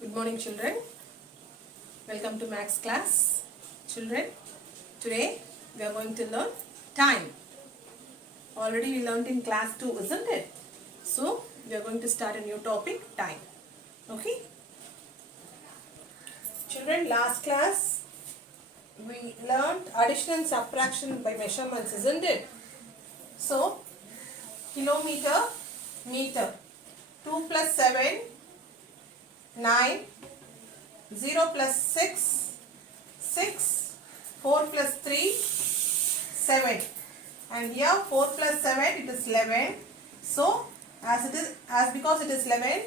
Good morning, children. Welcome to Maths class. Children, today we are going to learn time. Already we learned in class 2, isn't it? So, we are going to start a new topic, time. Okay? Children, last class we learned addition and subtraction by measurements, isn't it? So, kilometer, meter. 2 plus 7, 9, 0 plus 6, 6, 4 plus 3, 7. And here 4 plus 7, it is 11. So, because it is 11,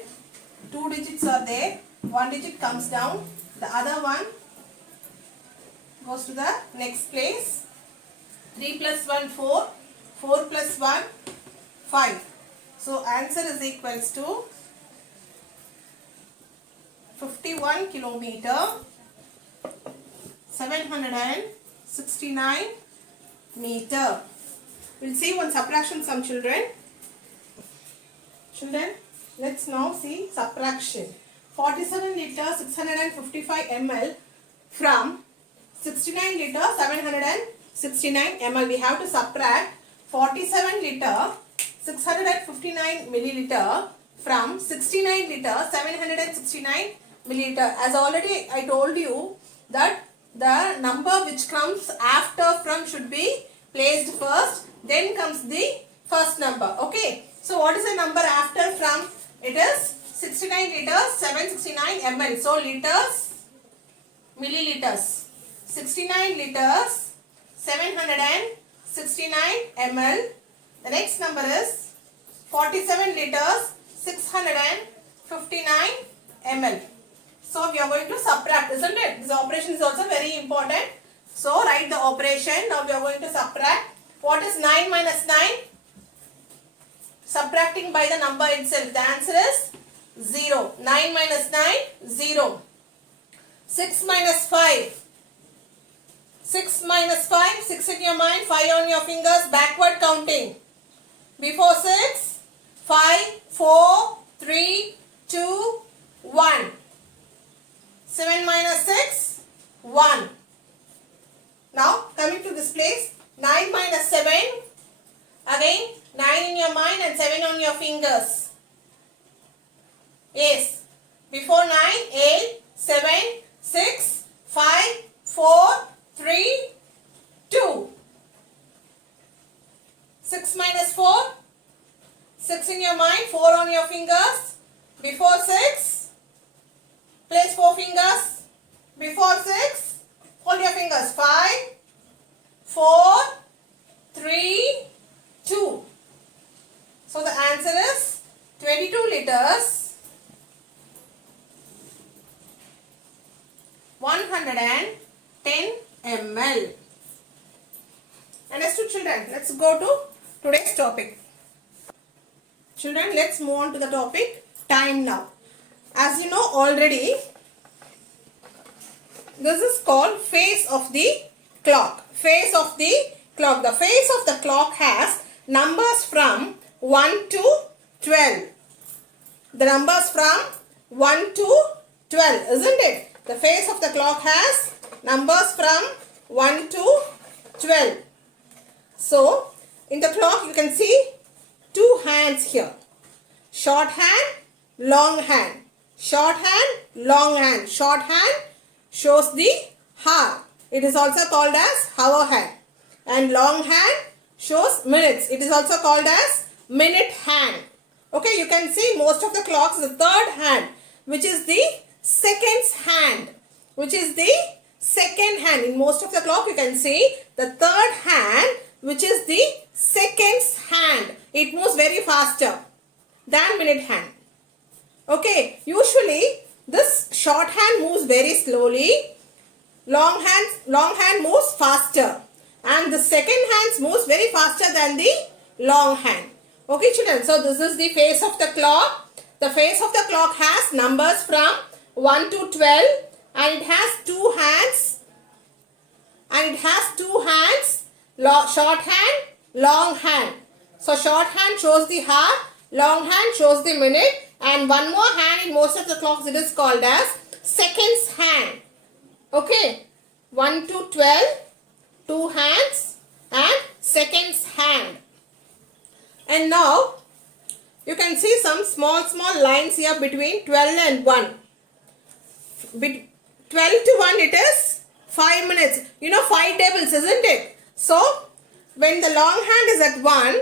2 digits are there. 1 digit comes down. The other one goes to the next place. 3 plus 1, 4. 4 plus 1, 5. So, answer is equals to 51 kilometer, 769 meter. We'll see one subtraction sum, children. Children, let's now see subtraction. 47 liter 655 ml from 69 liter 769 ml. We have to subtract 47 liter 659 milliliter from 69 liter 769 milliliter. As already I told you that the number which comes after from should be placed first, then comes the first number. Okay. So what is the number after from? It is 69 liters 769 ml. So liters, milliliters. 69 liters 769 ml. The next number is 47 liters 659 ml. So we are going to subtract, isn't it? This operation is also very important. So write the operation. Now we are going to subtract. What is 9 minus 9? Subtracting by the number itself. The answer is 0. 9 minus 9, 0. 6 minus 5. 6 minus 5, 6 in your mind, 5 on your fingers, backward counting. Before 6, 5, 4, 3, 2, 1. 7 minus 6, 1. Now, coming to this place, 9 minus 7. Again, 9 in your mind and 7 on your fingers. Yes. Before 9, 8, 7, 6, 5, 4, 3, 2. 6 minus 4. 6 in your mind, 4 on your fingers. Before 6, place 4 fingers. Before 6, hold your fingers. 5, 4, 3, 2. So the answer is 22 liters, 110 ml. Understood, children? Let's go to today's topic. Children, let's move on to the topic time now. As you know already, this is called phase of the clock. Phase of the clock. The phase of the clock has numbers from 1 to 12. The numbers from 1 to 12, isn't it? The phase of the clock has numbers from 1 to 12. So, in the clock you can see two hands here. Short hand, long hand. Short hand, long hand. Short hand shows the hour. It is also called as hour hand. And long hand shows minutes. It is also called as minute hand. Okay, you can see most of the clocks, the third hand, which is the seconds hand. Which is the second hand. In most of the clock you can see the third hand, which is the seconds hand. It moves very faster than minute hand. Okay, usually this short hand moves very slowly. Long hand moves faster. And the second hand moves very faster than the long hand. Okay, children. So this is the phase of the clock. The phase of the clock has numbers from 1 to 12. And it has two hands. Short hand, long hand. So short hand shows the hour, long hand shows the minute, And one more hand in most of the clocks, it is called as seconds hand. Okay. 1 to 12, 2 hands and seconds hand. And now you can see some small lines here between 12 and 1. 12 to 1 it is 5 minutes. You know 5 tables, isn't it? So when the long hand is at 1,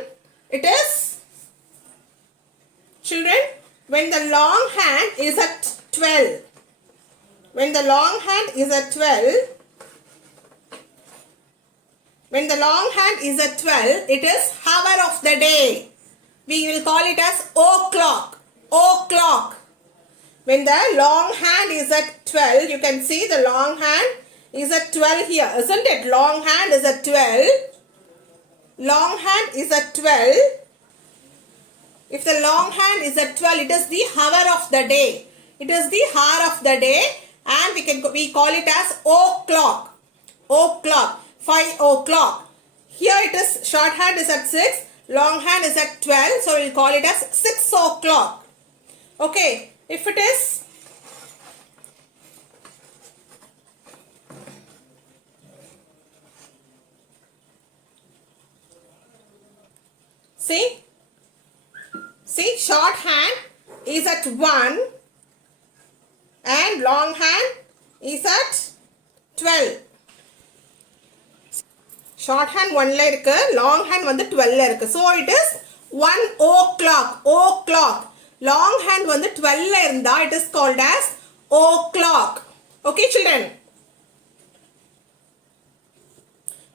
it is, children, when the long hand is at 12. When the long hand is at 12, when the long hand is at 12, it is hour of the day. We will call it as o'clock. O'clock. When the long hand is at 12, you can see the long hand is at 12 here, isn't it? Long hand is at 12. Long hand is at 12. If the long hand is at 12, it is the hour of the day. It is the hour of the day, and we call it as o'clock. O'clock. 5 o'clock. Here it is, short hand is at 6, long hand is at 12, so we will call it as 6 o'clock. Okay, if it is see, short hand is at 1 and long hand is at 12. Short hand 1 la irukku, long hand vandu 12 la irukku. So it is 1 o'clock. O'clock. Long hand vandu 12 la irundha, it is called as o'clock. Okay children.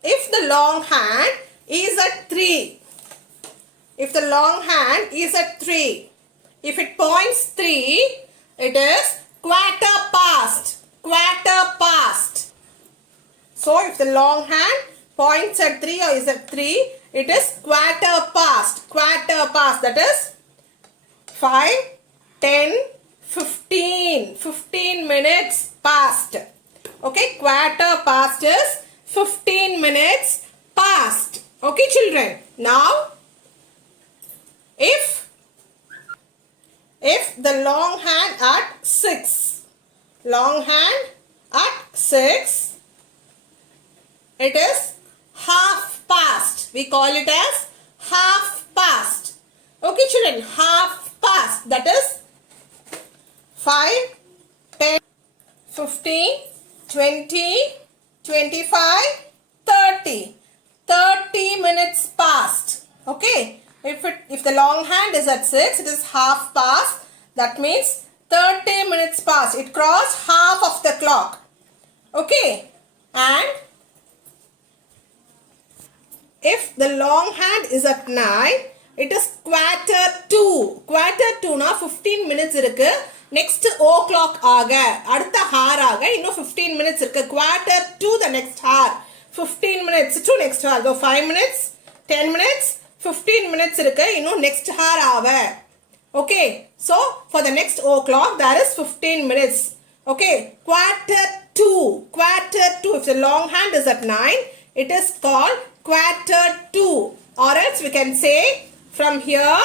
If the long hand is at 3, if the long hand is at 3, if it points 3, it is quarter past. Quarter past. So if the long hand points at 3 or is at 3, it is quarter past. Quarter past, that is 5, 10, 15. 15 minutes past. Okay, quarter past is 15 minutes past. Okay children. Now, if the long hand at 6, long hand at 6, it is half past. We call it as half past. Okay children, half past, that is 5, 10, 15, 20, 25, 30. 30 minutes past. Okay, if the long hand is at 6, it is half past. That means 30 minutes past. It crossed half of the clock. Okay, and if the long hand is at 9, it is quarter to. Quarter to na 15 minutes irukku. Next o'clock aga, adutha hour aga, inno 15 minutes irukku. Quarter to the next hour. 15 minutes to next hour. So 5 minutes, 10 minutes, 15 minutes irukku. Inno next hour ava. Okay, so for the next o'clock there is 15 minutes. Okay, quarter to. Quarter to. If the long hand is at 9, it is called quarter to. Or else we can say from here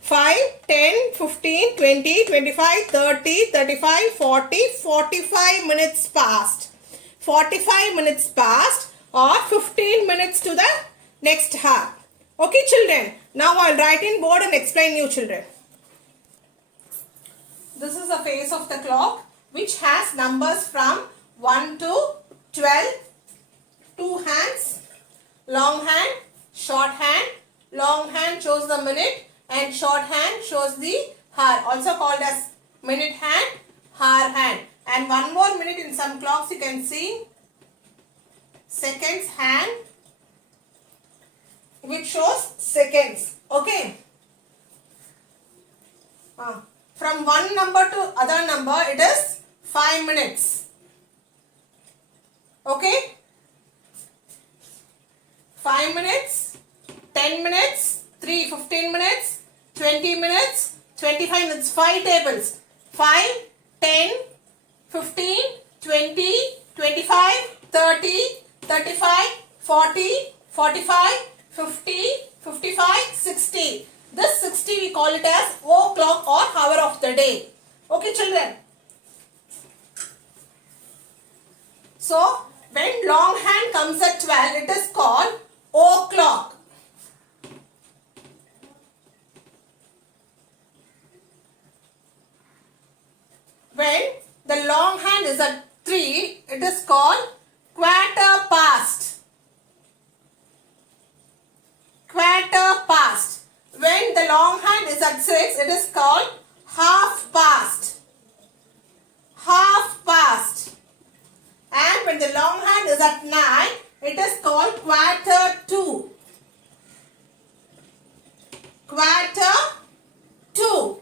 5, 10, 15, 20, 25, 30, 35, 40, 45 minutes past. 45 minutes past or 15 minutes to the next hour. Okay children. Now I will write in board and explain you children. This is the face of the clock which has numbers from 1 to 12. 2 hands, long hand, short hand. Long hand shows the minute and short hand shows the hour, also called as minute hand, hour hand. And one more minute in some clocks you can see seconds hand which shows seconds. Okay. From one number to other number it is 5 minutes. Okay. 5 minutes, 10 minutes, 3 15 minutes, 20 minutes, 25 minutes, 5 tables. 5, 10, 15, 20, 25, 30, 35, 40, 45, 50, 55, 60. This 60 we call it as o'clock or hour of the When the long hand is at 3, it is called quarter past. Quarter past. When the long hand is at 6, it is called half past. Half past. And when the long hand is at 9, it is called quarter to. Quarter to.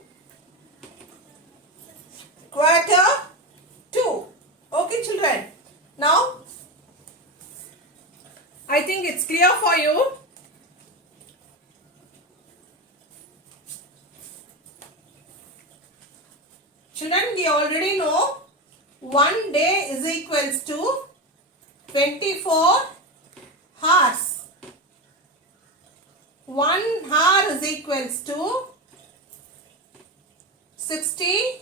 Quarter to. Okay, children. Now, I think it's clear for you. Children, we already know 1 day is equals to 24 hours. 1 hour is equals to 60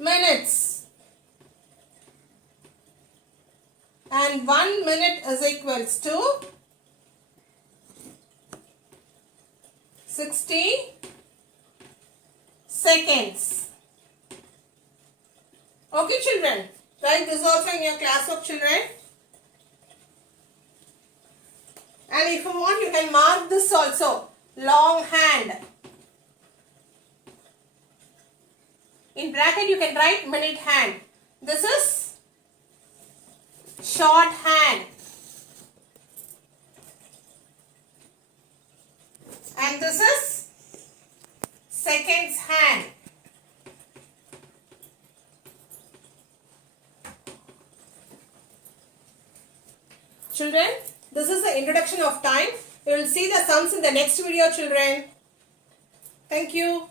minutes. And 1 minute is equals to 60 seconds. Okay, children. Write this also in your classwork, children. And if you want, you can mark this also. Long hand. In bracket, you can write minute hand. This is short hand. And this is seconds hand. Children, this is the introduction of time. You will see the sums in the next video, children. Thank you.